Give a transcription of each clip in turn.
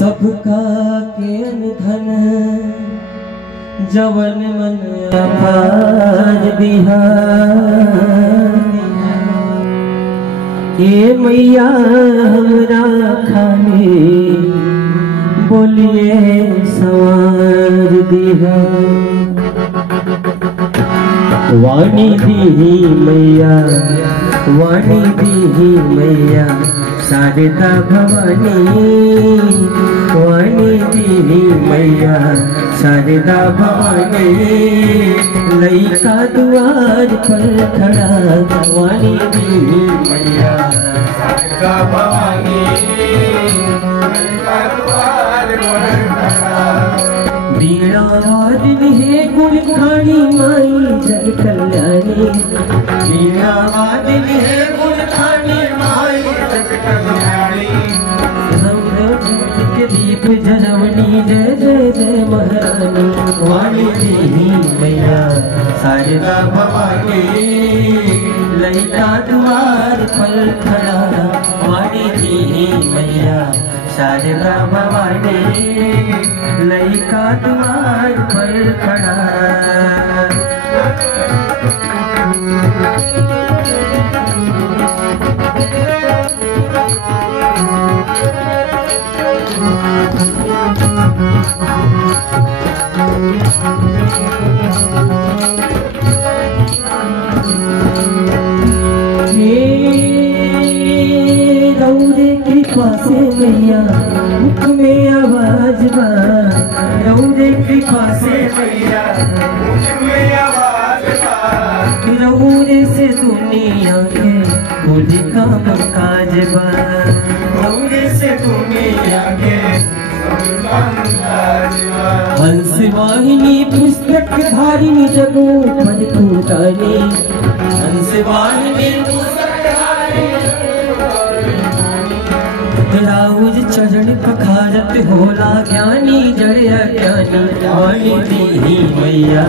सबका के धन जवन मन अपार दिहा। ए मैया हमरा खाली बोलिए सवार दिहा। वाणी दी मैया वाणी दी मैया शारदा भवानी। वाणी दी मैया शारदा भवानी। लइका द्वार पर खड़ा वाणी दी मैया शारदा भवानी। लइका द्वार पर खड़ा बीड़ा वादन है गुण खानी माई जग कल्याणी। बीड़ा वादन है गुण खानी माई जग कल्याणी। के दीप जनवनी जय जय जय महारानी। वाणी दी मैया शारदा भवानी। लइका द्वार पर खड़ा वाणी दी मैया शारदा भवानी। लइका द्वार पर खड़ा कृपा से मैया मुख में आवाज बा। रौरे कृपा से मैया मुख में आवाज बा। रौरे से दुनिया के कुछ काम काज बा। रौरे से दुनिया के हंस वाहिनी पुस्तक धारिणी जगो पर पूतानी। हंस वाहिनी राउज चरण पखारत होला ज्ञानी जड़ अज्ञानी। वाणी दी मैया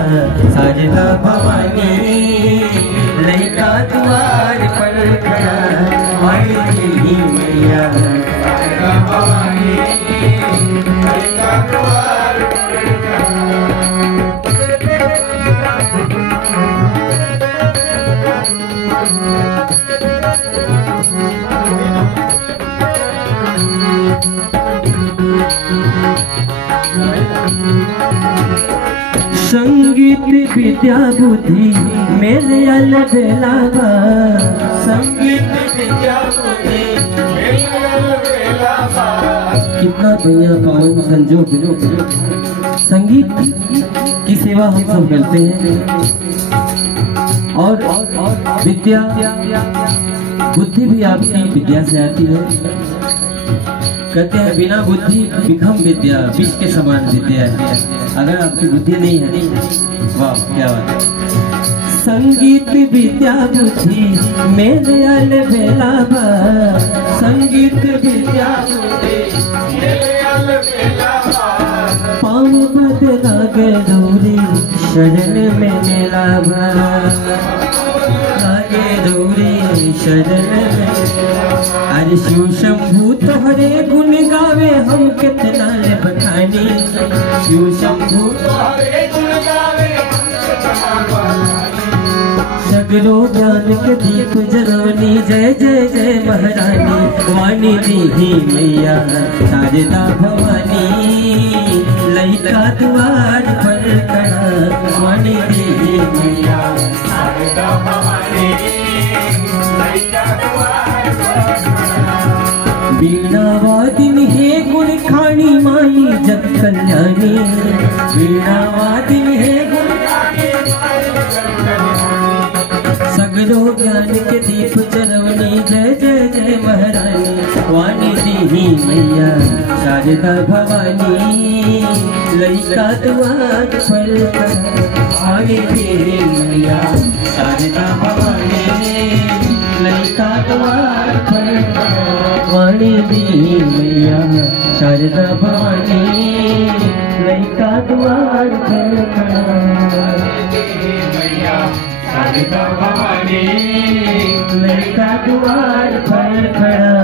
शारदा भवानी। लइका द्वार पर खड़ा वाणी दी मैया शारदा भवानी। लइका द्वार पर संगीत विद्या बुद्धि मेरे अलबेलावा। संगीत विद्या बुद्धि मेरे अलबेलावा। कितना बढ़िया पावन संजोग। संगीत की सेवा हम सब करते हैं और विद्या बुद्धि भी आपकी विद्या से आती है। कहते हैं बिना बुद्धि विखम विद्या विष के समान विद्या है। अगर आपकी बुद्धि नहीं है, वाह क्या बात है। संगीत विद्या बुद्धि मेरे अलबेलावा। संगीत विद्या बुद्धि मेरे अलबेलावा। पाँव बदला गौरी शरण में लावा। लागे गौरी शरण में। अरे शिव शंभु तोहरे गुण गावे हम कितना बखानी। शिव शंभु तोहरे गुण गावे सगरो ज्ञान के दीप जरवनी जय जय जय महारानी। वाणी दी मैया शारदा भवानी। लइका द्वार पर खड़ा वाणी दी मैया शारदा भवानी। लइका द्वार पर बीड़ा वादिन है गुण खानी माई जग कल्याणी। बीड़ा वादिन है गुण खानी सगरो ज्ञान के दीप जरवनी जय जय जय महारानी। वाणी दी मैया शारदा भवानी। लइका द्वार पर वाणी दी मैया शारदा भवानी। लइका द्वार पर वाणी दी मैया शारदा भवानी। लइका द्वार पर मैया शारदा भवानी। लइका द्वार पर खड़ा